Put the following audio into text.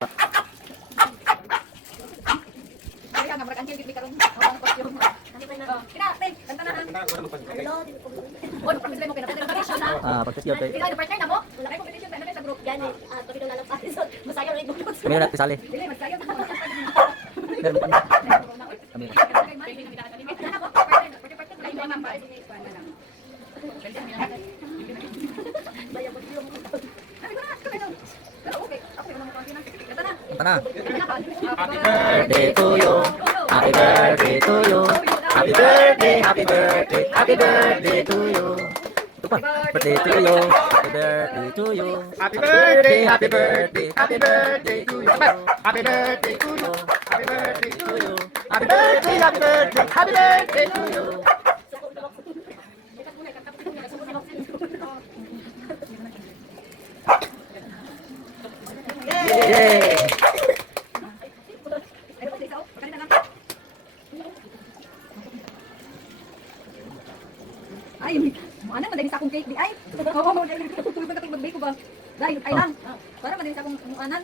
Kaya nga marag-angel gid karon. Ang costume. Kina, tay, kanta na. Hello, dito ko. Oh, practice mo kay na competition na. Practice yun tayo. Kina yung partner na mo? Wala kay competition tayo sa group. Gani, tuloy na lang pa. Masayaw rin mo. Kami na natin sali. Dili, magsayaw. Kami. Kanta na. Happy birthday to you. Happy birthday to you. Happy birthday, happy birthday, happy birthday to you. Ito pa. Birthday to you. Happy birthday to you. Happy birthday, happy birthday, happy birthday to you. Happy birthday to you. Happy birthday to you. Happy birthday, happy birthday, happy birthday to you. Yay! Ay, ano madali sa akong cake di ay. Oo, madali sa akong mag-bake ko ba. Dahil ay lang. Para madali sa akong anan.